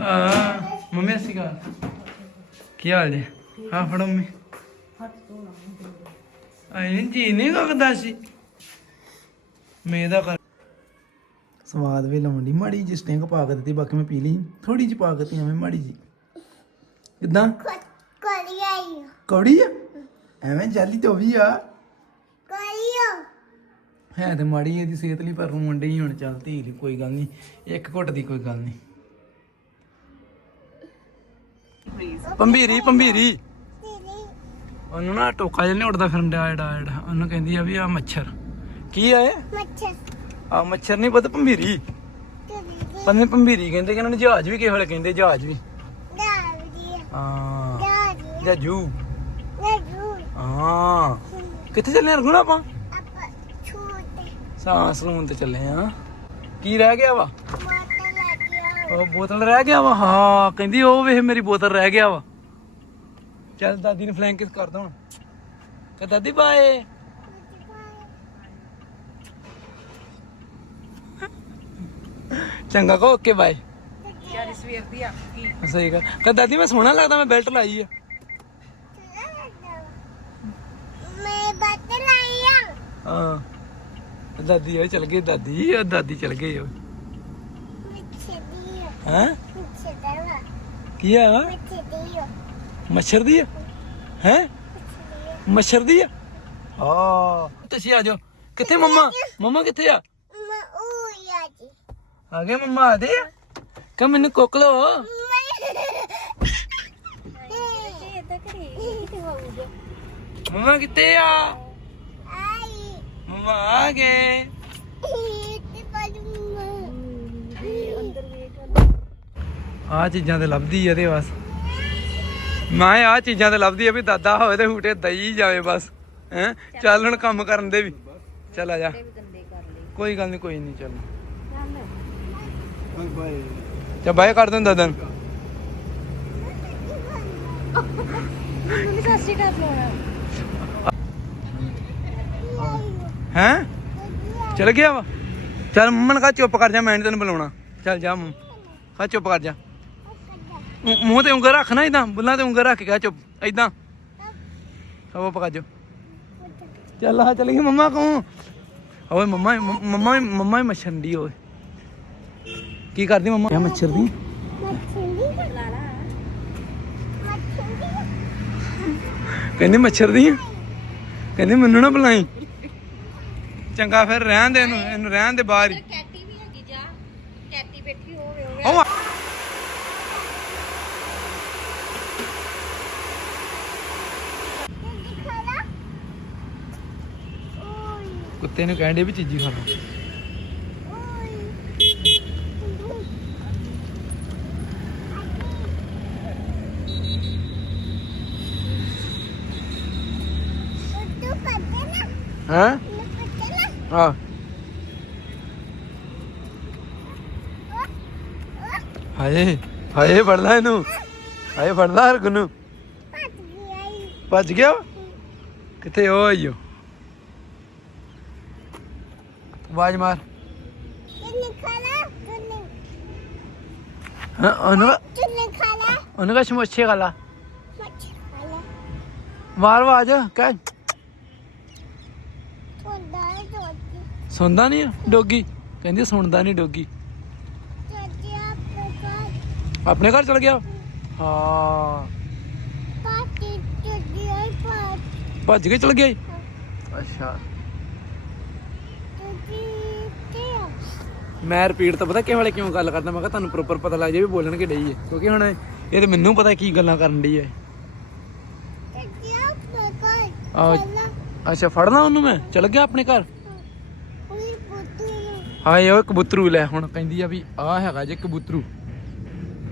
ਆ ਮੰਮੀ ਅਸੀਂ ਕਾ ਕੀ ਹਾਲ ਜੇ? ਹਾਂ, ਫੜੋ ਮੰਮੀ। ਆਈ ਜੀ ਨਹੀਂ ਲੱਗਦਾ ਸੀ। ਮੈਂ ਇਹਦਾ ਕਰ ਸਵਾਦ ਵੀ ਲਾਉਂਦੀ ਮਾੜੀ ਜਿਹੀ ਸਟਿੰਗ ਪਾ ਕੇ ਦਿੱਤੀ, ਬਾਕੀ ਮੈਂ ਪੀ ਲਈ। ਥੋੜੀ ਜਿਹੀ ਪਾ ਕੇ ਤੀ ਐਵੇਂ ਮਾੜੀ ਜੀ ਕਿਦਾਂ? ਕੋਰੀਆਈ ਕੌੜੀ ਆ? ਐਵੇਂ ਜਾਲੀ ਤੋਂ ਵੀ ਆ। ਕੋਰੀਓ ਹੈ ਤੇ ਮਾੜੀ ਇਹਦੀ ਸਿਹਤ ਲਈ, ਪਰ ਰੋਣ ਡਈ, ਹੁਣ ਚੱਲ ਧੀ ਲਈ, ਕੋਈ ਗੱਲ ਨਹੀਂ ਇੱਕ ਘੁੱਟ ਦੀ ਕੋਈ ਗੱਲ ਨਹੀਂ ਪੰਬੀਰੀ ਪੰਬੀਰੀ ਉਹਨੂੰ ਨਾ ਟੋਕਾ ਜਿਹਾ ਨਹੀਂ ਉੱਡਦਾ ਫਿਰਨ ਡਿਆ ਜਿਹੜਾ ਜਿਹੜਾ। ਉਹਨੂੰ ਕਹਿੰਦੀ ਆ ਵੀ ਆ ਮੱਛਰ। ਕੀ ਆ ਇਹ? ਮੱਛਰ। ਆ ਮੱਛਰ ਨਹੀਂ ਪਤਾ ਪੰਬੀਰੀ ਪੰਨੇ ਪੰਬੀਰੀ ਕਹਿੰਦੇ ਕਿ ਇਹਨਾਂ ਨੂੰ ਜਹਾਜ਼ ਵੀ ਕਿਸੇ ਵੇਲੇ ਕਹਿੰਦੇ ਜਹਾਜ਼ ਵੀ। ਹਾਂ। ਨਜੂ ਹਾਂ। ਕਿੱਥੇ ਚੱਲੇ ਰਗੁਣਾ ਆਪਾਂ? ਆਪਾਂ ਛੂਟ ਸਾਂ ਸਲੂਨ ਤੇ ਚੱਲੇ ਆ। ਕੀ ਰਹਿ ਗਿਆ ਵਾ? ਉਹ ਬੋਤਲ ਰਹਿ ਗਿਆ ਵਾ? ਹਾਂ ਕਹਿੰਦੀ ਉਹ ਵੇਖ ਮੇਰੀ ਬੋਤਲ ਰਹਿ ਗਿਆ ਵਾ। ਚੱਲ ਦਾਦੀ ਨੂੰ ਫਲੈਂਕ ਕਿਸ ਕਰ ਦੋ ਹੁਣ? ਕਹ ਦਾਦੀ ਬਾਏ। ਚੰਗਾ ਕੋ ਓਕੇ ਬਾਏ ਯਾਰ ਸਵੇਰ ਦੀ ਆ ਕੀ? ਸਹੀ ਗੱਲ। ਕਹ ਦਾਦੀ ਮੈਂ ਸੋਹਣਾ ਲੱਗਦਾ ਮੈਂ ਬੈਲਟ ਲਾਈ ਆ। ਮੈਂ ਬੱਤ ਲਾਇਆ ਹਾਂ। ਦਾਦੀ ਉਹ ਚਲ ਗਈ ਦਾਦੀ। ਉਹ ਦਾਦੀ ਚਲ ਗਈ ਉਹ। ਹੈ? ਕੀ ਆ? ਮੱਛਰ ਦੀ ਆ? ਹੈ? ਮੱਛਰ ਦੀ ਆ? ਤੁਸੀਂ ਆ ਜਾਓ। ਕਿੱਥੇ ਮੰਮਾ? ਮੰਮਾ ਕਿੱਥੇ ਆ? ਆ ਗਏ ਮੰਮਾ, ਆ ਦੇ ਕਹ ਮੈਨੂੰ ਕੁੱਕ ਲੋ ਮੰਮਾ ਕਿੱਥੇ ਆ? ਮੰਮਾ ਆ ਗਏ ਤੇ ਪੜੂੰਗਾ ਅੰਦਰ ਆ ਚੀਜ਼ਾਂ ਤੇ ਲੱਭਦੀ ਆ ਤੇ ਬਸ। ਮੈਂ ਆ ਚੀਜ਼ਾਂ ਤੇ ਲੱਭਦੀ ਆ ਵੀ ਦਾਦਾ ਹੋਵੇ ਤੇ ਹੂਟੇ ਦਈ ਜਾਵੇ ਬਸ ਹੈ? ਚੱਲ ਹੁਣ ਕੰਮ ਕਰਨ ਦੇ ਵੀ। ਚੱਲ ਆ ਜਾ। ਕੋਈ ਗੱਲ ਨਹੀਂ ਕੋਈ ਨਹੀਂ ਚੱਲ। ਚਾ ਬਾਏ। ਕਰ ਦਿੰਦਾ ਦਾਦਾ ਨੂੰ ਮੈਨੂੰ ਸਤਿ ਸ਼੍ਰੀ ਅਕਾਲ ਬੁਲਾਉਣਾ। ਹੈ? ਚਲ ਗਿਆ ਵਾ। ਚੱਲ ਮੰਮਨ ਕਾ ਚੁੱਪ ਕਰ ਜਾ ਮੈਂ ਨੀ ਤੈਨੂੰ ਬੁਲਾਉਣਾ। ਚੱਲ ਜਾ ਮੰਮ। ਕਾ ਚੁੱਪ ਕਰ ਜਾ। ਮੂੰਹ ਤੇ ਉਂਗਲ ਰੱਖ ਨਾ ਇਦਾਂ ਬੁੱਲਾਂ ਤੇ ਉਂਗਲ ਰੱਖ ਕੇ ਕਹਿ ਚੁੱਪ ਇਦਾਂ ਸਭ ਪਕਾ ਚੱਲ ਆ, ਚਲ ਗਈ ਮੰਮਾ ਕੋ ਓਏ, ਮੰਮਾ ਮੰਮਾ ਮੰਮਾ ਹੀ ਮੱਛਰ ਦੀ, ਓਏ। ਕੀ ਕਰਦੀ ਮੰਮਾ? ਇਹ ਮੱਛਰ ਦੀ? ਕਹਿੰਦੀ ਮੱਛਰ ਦੀ ਕਹਿੰਦੀ ਮੈਨੂੰ ਨਾ ਬੁਲਾਈ। ਚੰਗਾ ਫਿਰ, ਰਹਿਣ ਦੇ ਇਹਨੂੰ ਇਹਨੂੰ ਰਹਿਣ ਦੇ ਬਾਹਰ ਹੀ ਕੈਟੀ ਵੀ ਹੈਗੀ ਜਾ ਕੈਟੀ ਬੈਠੀ ਹੋਵੇ ਹੋਵੇ ਉਹ ਆ- ਖਾਣਾ ਓਏ ਕੁੱਤੇ ਨੂੰ ਕਹਿੰਦੇ ਵੀ ਚੀਜ਼ੀ ਖਾਣਾ। ਓਏ ਹੈ? ਹਾਂ। ਹਾਏ ਹਾਏ ਫੜ ਲੈ ਇਹਨੂੰ। ਹਾਏ ਫੜ ਲੈ ਹਰ ਨੂੰ। ਪੱਤ ਗਿਆ ਈ। ਭੱਜ ਗਿਆ? ਕਿੱਥੇ ਉਹ ਆਵਾਜ਼ ਮਾਰ। ਹਾਂ ਉਹਨੂੰ ਉਹਨੂੰ ਕਹ ਸਮੋਸੇ ਖਾ ਲਾ। ਮਾਰ ਆਵਾਜ਼ ਕਹਿ। ਸੁਣਦਾ ਨਹੀਂ ਡੋਗੀ। ਕਹਿੰਦੀ ਸੁਣਦਾ ਨਹੀਂ ਡੋਗੀ। ਆਪਣੇ ਘਰ। ਚਲ ਗਿਆ? ਹਾਂ। ਭੱਜ ਕੇ ਚਲ ਗਿਆ? ਅੱਛਾ ਤੁਸੀਂ ਤੇ ਮੈਂ ਰਿਪੀਟ ਤਾਂ ਪਤਾ ਕਿਹ ਵਾਲੇ ਕਿਉਂ ਗੱਲ ਕਰਦਾ? ਮੈਂ ਕਿਹਾ ਤੁਹਾਨੂੰ ਪ੍ਰੋਪਰ ਪਤਾ ਲੱਗ ਜਾਏ ਬੋਲਣ ਕਿ ਡਈ ਹੈ ਕਿਉਂਕਿ ਹੁਣ ਇਹ ਤੇ ਮੈਨੂੰ ਪਤਾ ਕੀ ਗੱਲਾਂ ਕਰਨ ਡਈ ਹੈ ਆਪਣੇ ਆ ਅੱਛਾ, ਫੜਨਾ ਉਹਨੂੰ ਮੈਂ? ਚਲ ਗਿਆ ਆਪਣੇ ਘਰ? ਕੋਈ ਹਾਏ, ਉਹ ਕਬੂਤਰੂ ਲੈ, ਹੁਣ ਕਹਿੰਦੀ ਆ ਵੀ ਆ ਹੈਗਾ ਜੇ ਕਬੂਤਰੂ।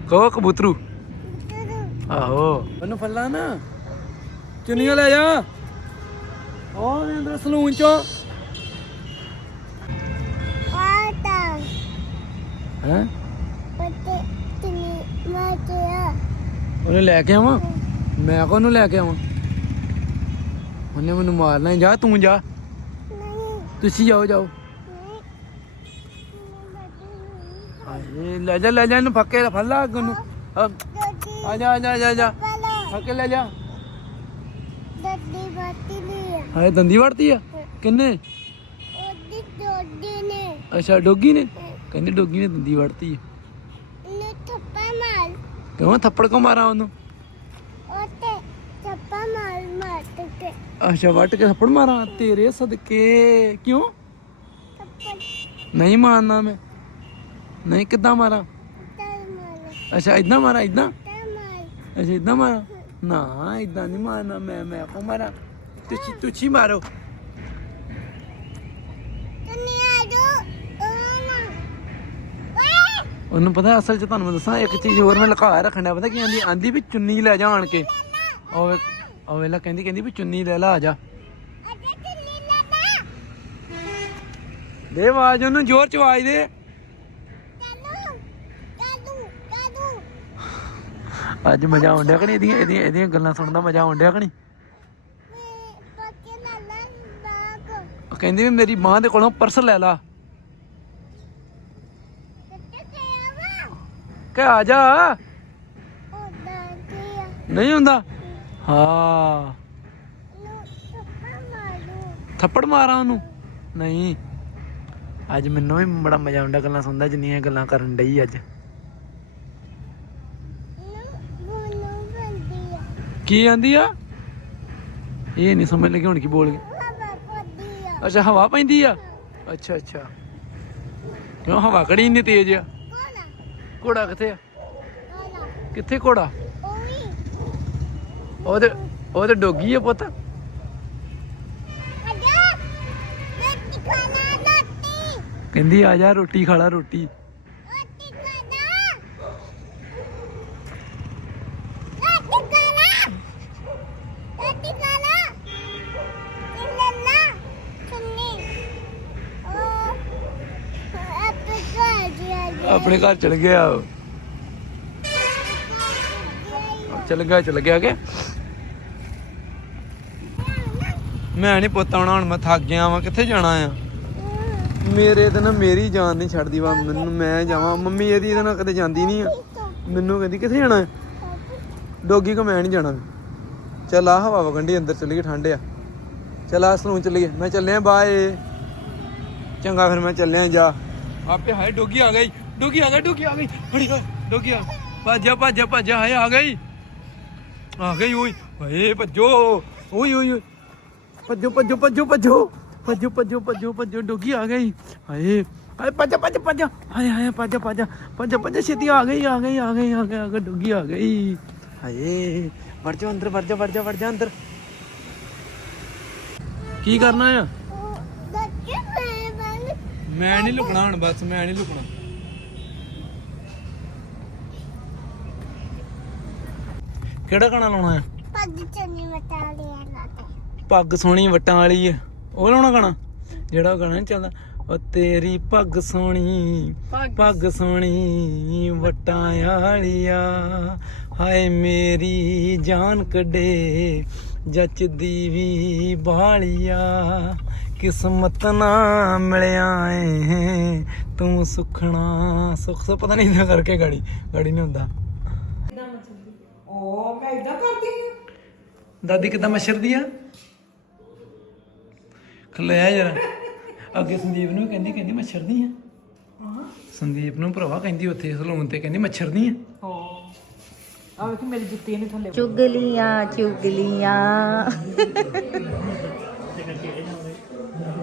ਕਹੋ ਕਬੂਤਰੂ। ਆਹੋ। ਉਹਨੂੰ ਫੱਲਾ ਨਾ? ਚੁੰਨੀਆਂ ਲੈ ਜਾ। ਉਹ ਨੇ ਅੰਦਰ ਸਲੂਨ ਚੋਂ। ਹੈ? ਉਹਨੇ ਲੈ ਕੇ ਆਵਾਂ? ਮੈਂ ਕੋ ਉਹਨੂੰ ਲੈ ਕੇ ਆਵਾਂ? ਉਹਨੇ ਮੈਨੂੰ ਮਾਰਨਾ। ਜਾ ਤੂੰ ਜਾ। ਨਹੀਂ। ਤੁਸੀਂ ਜਾਓ ਜਾਓ। ਨਹੀਂ। ਲੈ ਜਾ ਲੈ ਜਾ ਇਹਨੂੰ ਫੱਕੇ ਫੜ ਲਾ ਅੱਗ ਨੂੰ। ਆ ਆ ਜਾ ਆ ਜਾ ਆ ਜਾ, ਆ ਫੱਕੇ ਲੈ ਜਾ। ਦਾਦੀ ਬਾਤੀ ਲਈ ਹਾਏ ਦੰਦੀ ਵੜਤੀ ਆ? ਕਿੰਨੇ? ਉਹਦੀ ਦੋਦੀ ਨੇ। ਅੱਛਾ ਡੋਗੀ ਨੇ? ਕਹਿੰਦੇ ਡੋਗੀ ਨੇ ਦੰਦੀ ਵੜਤੀ ਨੇ ਥੱਪਾ ਮਾਰ। ਕਿਉਂ? ਥੱਪੜ ਕੋ ਮਾਰਾ ਉਹਨੂੰ? ਉਹਤੇ ਥੱਪਾ ਮਾਰ ਮਾਰ ਕੇ ਅੱਛਾ ਵੱਟ ਕੇ ਥੱਪੜ ਮਾਰਾ? ਤੇਰੇ ਸਦਕੇ। ਕਿਉਂ? ਨਹੀਂ ਮਾਰਨਾ ਮੈਂ। ਨਹੀਂ ਕਿੱਦਾਂ ਮਾਰਾਂ? ਅੱਛਾ ਇਦਾਂ ਮਾਰਾਂ ਇਦਾਂ ਤਾਂ ਮਾਰ? ਅੱਛਾ ਇਦਾਂ ਮਾਰਾਂ? ਨਾ ਇਦਾਂ ਨਹੀਂ ਮਾਰਨਾ ਮੈਂ ਮੈਂ ਕੋ ਮਾਰਾਂ। ਤੁਸੀਂ ਤੁਸੀਂ ਮਾਰੋ ਤਨੇ ਆ ਜੋ ਉਹ ਨਾ ਵੇ ਉਹਨੂੰ ਪਤਾ ਅਸਲ 'ਚ ਤੁਹਾਨੂੰ ਮੈਂ ਦੱਸਾਂ, ਇੱਕ ਚੀਜ਼ ਹੋਰ ਮੈਂ ਲੁਕਾ ਰੱਖਣਾ ਪਤਾ ਕੀ ਆਂਦੀ? ਆਂਦੀ ਵੀ ਚੁੰਨੀ ਲੈ ਜਾ ਆਣ ਕੇ। ਉਹ ਉਹ ਵੇਲਾ ਕਹਿੰਦੀ ਕਹਿੰਦੀ ਵੀ ਚੁੰਨੀ ਲੈ ਲਾ, ਆ ਜਾ। ਦੇ ਆਵਾਜ਼ ਉਹਨੂੰ, ਜ਼ੋਰ ਚ ਆਵਾਜ਼ ਦੇ। ਅੱਜ ਮਜ਼ਾ ਆਉਂਦਿਆ ਕਿ ਨਹੀਂ? ਇਹਦੀਆਂ ਇਹਦੀਆਂ ਇਹਦੀਆਂ ਗੱਲਾਂ ਸੁਣਨ ਦਾ ਮਜ਼ਾ ਆਉਂਦਿਆ ਕਿ ਨਹੀਂ? ਕਹਿੰਦੀ ਵੀ ਮੇਰੀ ਮਾਂ ਦੇ ਕੋਲੋਂ ਪਰਸ ਲੈ ਲਾ ਕਿੱਥੇ ਗਿਆ ਵਾ ਕਿ ਆ ਜਾ। ਦਾਦੀ ਆ? ਨਹੀਂ ਹੁੰਦਾ? ਹਾਂ। ਨੂੰ ਥੱਪਾ ਮਾਰੂ ਥੱਪੜ ਮਾਰਾਂ ਉਹਨੂੰ। ਨਹੀਂ। ਅੱਜ ਮੈਨੂੰ ਵੀ ਬੜਾ ਮਜ਼ਾ ਆਉਂਦਾ ਗੱਲਾਂ ਸੁਣਦਾ ਜਿੰਨੀਆਂ ਗੱਲਾਂ ਕਰਨ ਡਈ ਅੱਜ। ਨੂੰ ਬੋਲੂ ਬੰਦੀ ਆ ਕੀ ਆਂਦੀ ਆ? ਇਹ ਨਹੀਂ ਸਮਝ ਲੱਗੀ ਹੁਣ ਕੀ ਬੋਲ ਗਈ। ਆ ਅੱਛਾ ਹਵਾ ਪੈਂਦੀ ਆ? ਅੱਛਾ ਅੱਛਾ। ਕਿਉਂ ਹਵਾ ਕੜੀ ਇੰਨੀ ਤੇਜ਼ ਆ? ਘੋੜਾ ਕਿੱਥੇ ਆ? ਕਿੱਥੇ ਘੋੜਾ? ਓਈ ਉਹਦੇ ਉਹਦੇ ਡੋਗੀ ਆ ਪੁੱਤ। ਕਹਿੰਦੀ ਆ ਜਾ ਰੋਟੀ ਖਾ ਲਾ ਰੋਟੀ ਉਹ ਟਿਕਾਣਾ ਲੱਤੀ ਕਾਲਾ ਲੱਤੀ ਕਾਲਾ ਚੰਨਾ ਚੰਨੀ ਉਹ ਆਪੇ ਕਾ ਜੀ ਆਪਣੇ ਘਰ ਚਲ ਗਿਆ। ਉਹ। ਚਲ ਗਿਆ ਚਲ ਗਿਆ ਕਿ? ਮੈਂ ਨਹੀਂ ਪੁੱਤ ਆਉਣਾ, ਹੁਣ ਮੈਂ ਥੱਕ ਗਿਆ ਵਾਂ, ਕਿੱਥੇ ਜਾਣਾ ਆ? ਮੇਰੇ ਤੇ ਨਾ ਮੇਰੀ ਜਾਨ ਨਹੀਂ ਛੱਡਦੀ ਵਾ, ਮੈਨੂੰ ਮੈਂ ਜਾਵਾਂ। ਮੰਮੀ ਇਹਦੀ ਇਹਦੇ ਨਾਲ ਕਦੇ ਜਾਂਦੀ ਨਹੀਂ ਆ। ਮੈਨੂੰ ਕਹਿੰਦੀ, ਕਿੱਥੇ ਜਾਣਾ ਡੋਗੀ ਕੋ ਮੈਂ ਨਹੀਂ ਜਾਣਾ। ਚੱਲ ਆ ਹਵਾ ਵਗੰਡੀ ਅੰਦਰ ਚੱਲੀਏ, ਠੰਡ ਆ। ਚੱਲ ਆ ਸਲੂਨ ਚੱਲੀਏ। ਮੈਂ ਚੱਲਿਆ ਬਾਏ। ਚੰਗਾ ਫਿਰ ਮੈਂ ਚੱਲਿਆ ਜਾ। ਆਪੇ ਹਾਏ, ਡੋਗੀ ਆ ਗਈ। ਡੋਗੀ ਆ ਗਈ ਡੋਗੀ ਆ ਗਈ। ਫੜੀ ਹੋਏ ਡੋਗੀ ਆ। ਭੱਜਾ ਭੱਜਾ ਭੱਜਾ ਹਾਏ ਆ ਗਈ। ਆ ਗਈ ਓਏ ਹਾਏ ਭੱਜੋ। ਓਏ ਓਏ ਓਏ ਭੱਜੋ ਭੱਜੋ ਭੱਜੋ ਭੱਜੋ। ਭੱਜੋ ਭੱਜੋ ਭੱਜੋ ਭੱਜੋ ਡੋਗੀ ਆ ਗਈ। ਹਾਏ ਹਾਏ ਭੱਜ ਭੱਜ ਭੱਜ ਹਾਏ ਹਾਏ ਭੱਜ ਭੱਜ ਭੱਜ ਭੱਜ ਛੇਤੀ ਆ ਗਈ ਆ ਗਈ ਆ ਗਈ ਆ ਗਈ ਆ ਗਈ ਡੋਗੀ ਆ ਗਈ। ਹਾਏ ਵੜ ਜਾ ਅੰਦਰ ਵੜ ਜਾ ਵੜ ਜਾ ਵੜ ਜਾ ਅੰਦਰ। ਕੀ ਕਰਨਾ ਆ? ਮੈਂ ਨਹੀਂ ਲੁਕਣਾ ਹੁਣ ਬਸ ਮੈਂ ਨਹੀਂ ਲੁਕਣਾ। ਕਿਹੜਾ ਗਾਣਾ ਲਾਉਣਾ ਆ ਪੱਗ ਚੰਨੀ ਮਟਾ ਲਿਆ ਲਾਤੇ ਪੱਗ ਸੋਹਣੀ ਵਟਾਂ ਵਾਲੀ ਆ। ਉਹ ਲਾਉਣਾ ਗਾਣਾ? ਜਿਹੜਾ ਉਹ ਗਾਣਾ ਨੀ ਚੱਲਦਾ। ਉਹ ਤੇਰੀ ਪੱਗ ਸੋਹਣੀ ਪੱਗ। ਸੋਹਣੀ ਵਟਾਂ ਵਾਲੀਆ ਹਾਏ ਮੇਰੀ ਜਾਨ ਕੱਢੇ ਜੱਚਦੀ ਵੀ ਬਾਲੀਆ ਕਿਸਮਤ ਨਾ ਮਿਲਿਆ ਏ ਤੂੰ ਸੁਖਣਾ ਸੁਖ ਸੋ ਪਤਾ ਨਹੀਂ ਕਰਕੇ ਗਾੜੀ ਗਾੜੀ ਨਹੀਂ ਹੁੰਦਾ ਉਹ ਮੈਂ ਇਦਾਂ ਕਰਦੀ ਆ ਦਾਦੀ ਕਿਦਾਂ ਮਛਰਦੀ ਆ? ਖਲੋਇਆ ਜਰਾ। ਅੱਗੇ ਸੰਦੀਪ ਨੂੰ ਕਹਿੰਦੀ ਕਹਿੰਦੀ ਮੱਛਰਦੀ ਆ। ਸੰਦੀਪ ਨੂੰ ਭਰਾਵਾ ਕਹਿੰਦੀ ਉੱਥੇ ਸਲੂਨ ਤੇ ਕਹਿੰਦੀ ਮੱਛਰਦੀ ਆ। ਆ ਵੇਖ ਮੇਰੀ ਜੁੱਤੀ ਨਹੀਂ ਥੱਲੇ ਚੁਗਲੀਆਂ। ਚੁਗਲੀਆਂ।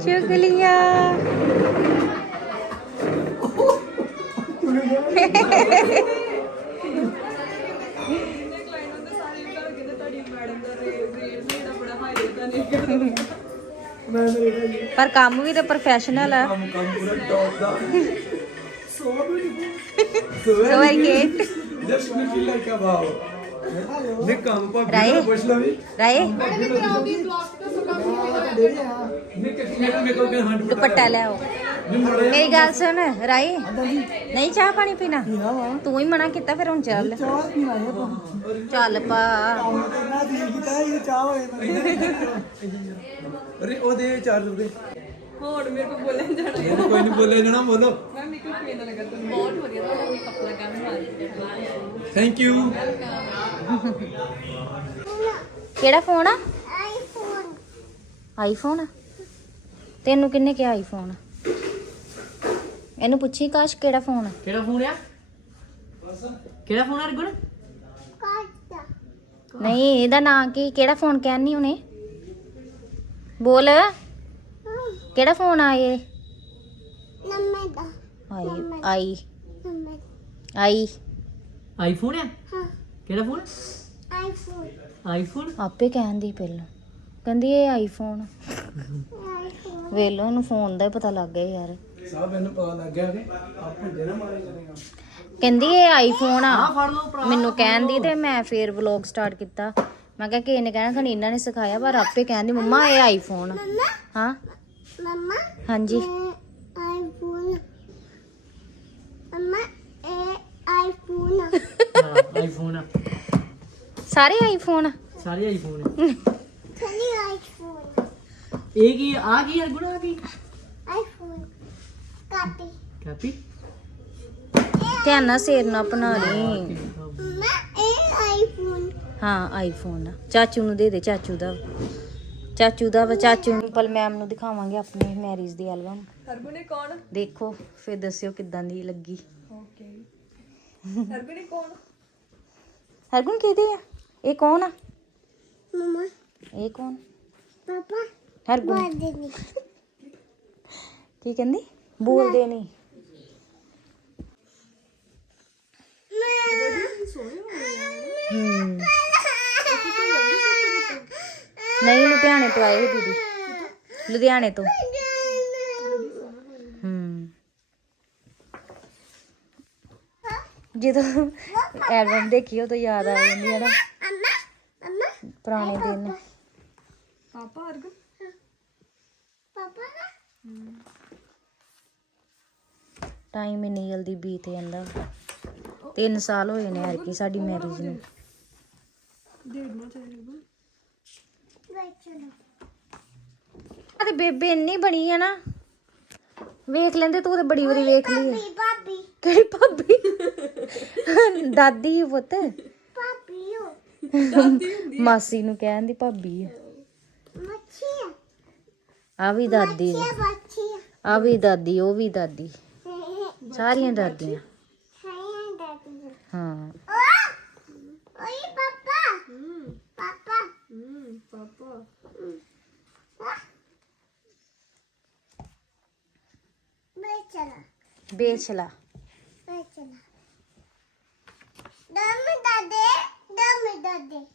ਚੁਗਲੀਆਂ। ਪਰ ਕੰਮ ਵੀ ਤਾਂ ਪ੍ਰੋਫੈਸ਼ਨਲ ਹੈ ਕੰਮ ਕੰਮ ਪੂਰਾ top the. So beautiful so I get just me feel wow ਨੇ ਕੰਮ ਪਾ ਰਾਏ? ਪੁੱਛ ਲਵੀ ਰਾਏ? ਨੇ ਕਿਸ ਮੇਰੇ ਮੇਰੇ ਕੋਲ ਹੰਡ ਦੁਪੱਟਾ ਲੈ ਆਓ। ਮੇਰੀ ਗੱਲ ਸੁਣ ਰਾਈ ਨਹੀਂ ਚਾਹ ਪਾਣੀ ਪੀਣਾ। ਤੂੰ ਹੀ ਮਨਾ ਕੀਤਾ ਫਿਰ ਹੁਣ ਚੱਲ। ਚੱਲ ਪਾ। ਅਰੇ ਉਹਦੇ ਚਾਰਜਰ ਦੇ ਹੁਣ ਮੇਰੇ ਕੋਲ ਬੋਲਣ ਜਾਣਾ। ਕੋਈ ਨਹੀਂ ਬੋਲੇ ਜਣਾ ਬੋਲੋ। ਮੈਂ ਮੇਕਅਪ ਕਿਵੇਂ ਦਾ ਲੱਗਾ ਤੁਹਾਨੂੰ। ਬਹੁਤ ਵਧੀਆ ਤੁਹਾਡਾ ਮੇਕਅਪ ਲੱਗਾ ਮੈਨੂੰ ਥੈਂਕ ਯੂ ਕਿਹੜਾ ਫੋਨ ਆ? ਆਈਫੋਨ ਆਈਫੋਨ ਤੈਨੂੰ ਕਿੰਨੇ ਕਿਹਾ ਆਈਫੋਨ ਇਹਨੂੰ ਪੁੱਛੀ ਕਾਸ਼ ਕਿਹੜਾ ਫੋਨ ਕਿਹੜਾ ਫੋਨ ਆ? ਕਿਹੜਾ ਫੋਨ ਆ ਗੁਣ ਕਾਟਾ ਨਹੀਂ ਇਹਦਾ ਨਾਂ ਕੀ? ਕਿਹੜਾ ਫੋਨ ਕਹਿਣੀ ਉਹਨੇ? ਬੋਲ। ਕਿਹੜਾ ਫੋਨ ਆ ਇਹ? ਨੰਮੇ ਦਾ। ਆਈ ਆਈ। ਨੰਮੇ ਆਈ। ਆਈਫੋਨ ਆ? ਹਾਂ। ਕਿਹੜਾ ਫੋਨ? ਆਈਫੋਨ। ਆਈਫੋਨ? ਆਪੇ ਕਹਿੰਦੀ ਪਹਿਲਾਂ। ਕਹਿੰਦੀ ਇਹ ਆਈਫੋਨ। ਆਈਫੋਨ। ਵੇਲੋ ਉਹਨੂੰ ਫੋਨ ਦਾ ਹੀ ਪਤਾ ਲੱਗ ਗਿਆ ਯਾਰ। ਸਭ ਇਹਨੂੰ ਪਤਾ ਲੱਗ ਗਿਆ ਕਿ ਆਪੇ ਦੇਣਾ ਮਾਰੇ ਕਰੇਗਾ। ਕਹਿੰਦੀ ਇਹ ਆਈਫੋਨ ਆ। ਫੜ ਲਓ ਭਰਾ ਮੈਨੂੰ ਕਹਿੰਦੀ ਤੇ ਮੈਂ ਫੇਰ ਵਲੌਗ ਸਟਾਰਟ ਕੀਤਾ। ਮੈਂ ਕਿਹਾ ਕਿਸੇ ਨੇ ਕਹਿਣਾ ਖਣੀ ਇਹਨਾਂ ਨੇ ਸਿਖਾਇਆ ਪਰ ਆਪੇ ਕਹਿੰਦੀ ਮੰਮਾ ਇਹ ਆਈਫੋਨ ਆ। ਹਾਂ? ਮਮਾ ਹਾਂਜੀ। ਆਈਫੋਨ ਮਮਾ ਇਹ ਆਈਫੋਨ ਹਾਂ ਆਈਫੋਨ ਆ। ਸਾਰੇ ਆਈਫੋਨ ਆ? ਸਾਰੇ ਆਈਫੋਨ ਆ। ਖਾਲੀ ਆਈਫੋਨ ਇਹ ਕੀ ਆ? ਕੀ ਯਾਰ ਗੁਣ ਆ ਕੀ? ਆਈਫੋਨ ਕਾਪੀ ਕਾਪੀ ਧਿਆਨ ਨਾਲ ਸਿਰ ਨਾ ਬਣਾ ਲਈ। ਮਮਾ ਇਹ ਆਈਫੋਨ ਹਾਂ ਆਈਫੋਨ ਆ। ਚਾਚੂ ਨੂੰ ਦੇ ਦੇ ਚਾਚੂ ਦਾ। ਚਾਚੂ ਦਾ ਵਾ ਚਾਚੂ ਨੂੰ ਪਲ ਮੈਮ ਨੂੰ ਦਿਖਾਵਾਂਗੇ ਆਪਣੇ ਮੈਰਿਜ ਦੀ ਐਲਬਮ ਹਰਗੁਣੇ ਕੌਣ? ਦੇਖੋ ਫਿਰ ਦੱਸਿਓ ਕਿੱਦਾਂ ਦੀ ਲੱਗੀ। ਓਕੇ ਹਰਗੁਣੇ ਕੌਣ? ਹਰਗੁਣ ਕਿਹਦੇ ਆ? ਇਹ ਕੌਣ ਆ? ਮਮਾ। ਇਹ ਕੌਣ? ਪਾਪਾ। ਹਰਗੁਣ। ਬਾਦੇ ਨਹੀਂ ਕੀ ਕਹਿੰਦੀ? ਬੋਲਦੇ ਨਹੀਂ ਹੂੰ। ਨਹੀਂ ਲੁਧਿਆਣੇ ਤੋਂ ਆਏ ਸੀ ਦੀਦੀ। ਲੁਧਿਆਣੇ ਤੋਂ। ਹੂੰ। ਜਦੋਂ ਐਲਬਮ ਦੇਖੀ ਉਹ ਤਾਂ ਯਾਦ ਆ ਜਾਂਦੀ ਹੈ ਨਾ। ਪੁਰਾਣੇ ਦਿਨ। ਪਾਪਾ ਹਰਗੁਣ ਪਾਪਾ ਨਾ ਟਾਈਮ ਇੰਨੀ ਜਲਦੀ ਬੀਤ ਜਾਂਦਾ। 3 ਸਾਲ ਹੋਏ ਨੇ ਐਰਕੀ ਸਾਡੀ ਮੈਰਿਜ ਨੂੰ। ਦੇਖਣਾ ਚਾਹੀਦਾ। ਆ ਤੇ ਬੇਬੇ ਇੰਨੀ ਬਣੀ ਆ ਨਾ। ਵੇਖ ਲੈਂਦੇ ਤੂੰ ਤੇ ਬੜੀ ਵਾਰੀ ਵੇਖ ਲਈ ਆ। ਭਾਬੀ ਕਿਹੜੀ ਭਾਬੀ? ਦਾਦੀ ਪੁੱਤ। ਭਾਬੀ ਹੋ ਮਾਸੀ ਨੂੰ ਕਹਿਣ ਦੀ ਭਾਬੀ ਆ। ਮੱਛੀ ਆ। ਵੀ ਦਾਦੀ ਇਹ ਬੱਚੀ ਆ ਵੀ ਦਾਦੀ ਉਹ ਵੀ ਦਾਦੀ। ਸਾਰੀਆਂ ਦਾਦੀਆਂ। ਹਾਂ ਓਏ ਪਾਪਾ ਪਾਪਾ ਵੇਚ ਲਾ ਵੇ ਚਲਾ ਦਮ ਦਾਦੇ ਦਮ ਦਾਦੇ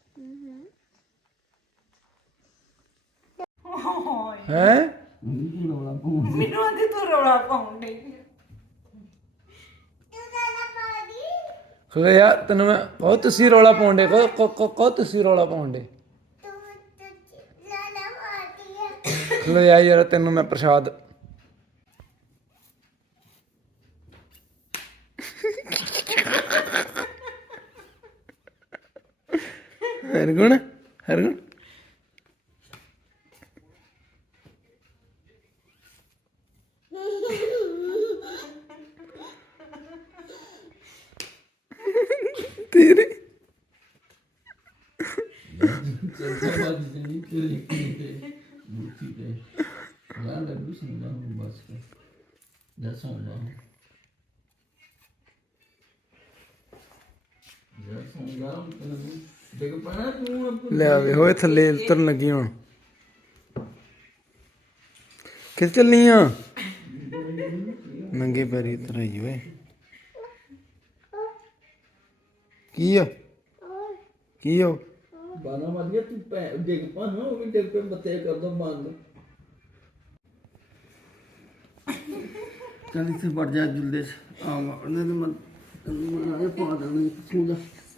ਹੈ ਮੈਨੂੰ ਆਂਦੀ ਤੂੰ ਰੌਲਾ ਪਾਉਂਦੀ ਤੂੰ ਪਾਦੀ ਖਲੋ ਯਾਰ ਤੈਨੂੰ ਮੈਂ ਬਹੁਤ ਤੁਸੀਂ ਰੌਲਾ ਪਾਉਂਦੇ ਕੋ ਕੋ ਕੋ ਤੁਸੀਂ ਰੌਲਾ ਪਾਉਂਦੇ ਤੂੰ ਤੂੰ ਲਾਲਾ ਮਾਰਦੀ ਹੈ ਖਲੋ ਯਾਰ ਯਾਰ ਤੈਨੂੰ ਮੈਂ ਪ੍ਰਸ਼ਾਦ ਹਰਗੁਣ ਹਰਗੁਣ ਲੈ ਵੇ ਹੋਏ ਥੱਲੇ ਉਤਰਨ ਲੱਗੀ ਹੁਣ। ਕਿੱਥੇ ਚੱਲਨੀ ਆ? ਨੰਗੇ ਪੈਰੀ ਉਤਰ ਆਈ ਓਏ। ਕੀ ਆ? ਕੀ ਆ? ਬਾਨਾ ਮਾਰ ਗਿਆ ਤੂੰ ਪੈ ਡਿੱਗ ਪਾ ਨਾ ਉਹ ਵੀ ਡਿੱਗ ਪੈ ਬੱਤੇ ਕਰ ਦੋ ਬੰਦ। ਚੱਲ ਇੱਥੇ ਵੜ ਜਾ ਜੁਲਦੇ ਆ ਮੈਂ ਪਾ ਦੇਣਾ ਤੂੰ ਦਾ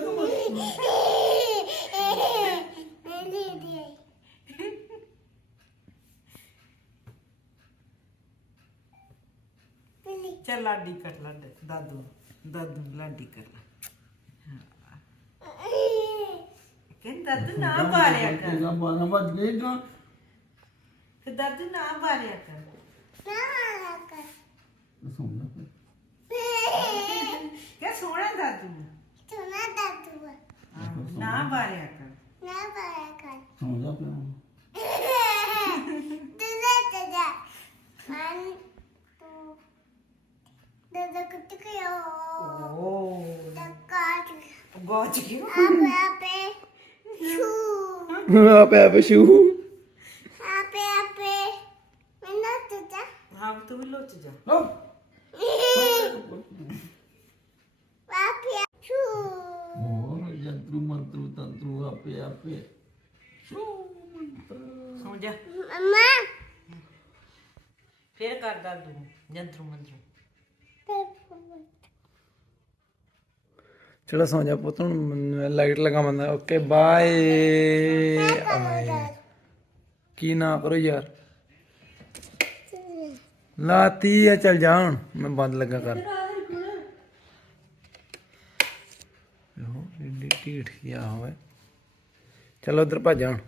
ਤੂੰ ਮੇਰੀ ਦੀ ਮੇਰੀ ਚੱਲ ਲਾਡੀ ਕਰ ਲਾ ਦਾਦੂ ਦਾਦੂ ਲਾਡੀ ਕਰ ਲਾ। ਕਹਿੰਦਾ ਦਾਦੂ ਨਾ ਬਾਰਿਆ ਕਰ। ਤੇਰਾ ਬਾਰਾਂ ਵੱਜ ਗਏ ਤਾਂ ਕਿ ਦਾਦੂ ਨਾ ਬਾਰਿਆ ਕਰ। ਨਾ ਕਰ ਸੁਣਦਾ ਕਿ ਸੋਹਣਾ ਦਾਦੂ ਸੁਣਾ ਦਾਦੂ ਆਹੋ, ਨਾ ਬਾਰਿਆ ਕਰ ਨਾ ਬਾਇਆ ਕਰ ਸੁਣਦਾ ਪਿਆ ਦਦਾ ਦਦਾ ਮਨ ਤੂੰ ਦਦਾ ਕੁੱਟ ਕੇ ਓ ਤੱਕਾਟ ਗੋਚ ਕੀ ਆਪੇ ਆਪੇ ਛੂ ਆਪੇ ਆਪੇ ਸ਼ੂ ਆਪੇ ਆਪੇ ਮੈਨਾਂ ਦਦਾ ਹਾਂ ਤੂੰ ਵੀ ਲੋਚ ਜਾ ਛੂ ਹੋਰ ਜੰਤਰੂ ਮੰਤਰੂ ਤੰਤਰੂ ਆਪੇ ਆਪੇ ਸੌ ਜਾ ਮਮਾ ਫੇਰ ਕਰ ਦਾਦੂ ਜੰਤਰੂ ਮੰਤਰੂ ਚਲੋ ਸੌ ਜਾ ਪੁੱਤ ਹੁਣ ਲਾਈਟ ਲਗਾ ਮੰਦਾ ਓਕੇ ਬਾਏ ਕੀ ਨਾ ਕਰੋ ਯਾਰ? ਲਾਤੀ ਆ ਚੱਲ ਜਾ ਹੁਣ ਮੈਂ ਬੰਦ ਲੱਗਾ ਕਰ। ਲੋ ਢੀਠ ਗਿਆ ਹੋਵੇ। ਚਲੋ ਉਧਰ ਭੱਜ ਜਾ ਹੁਣ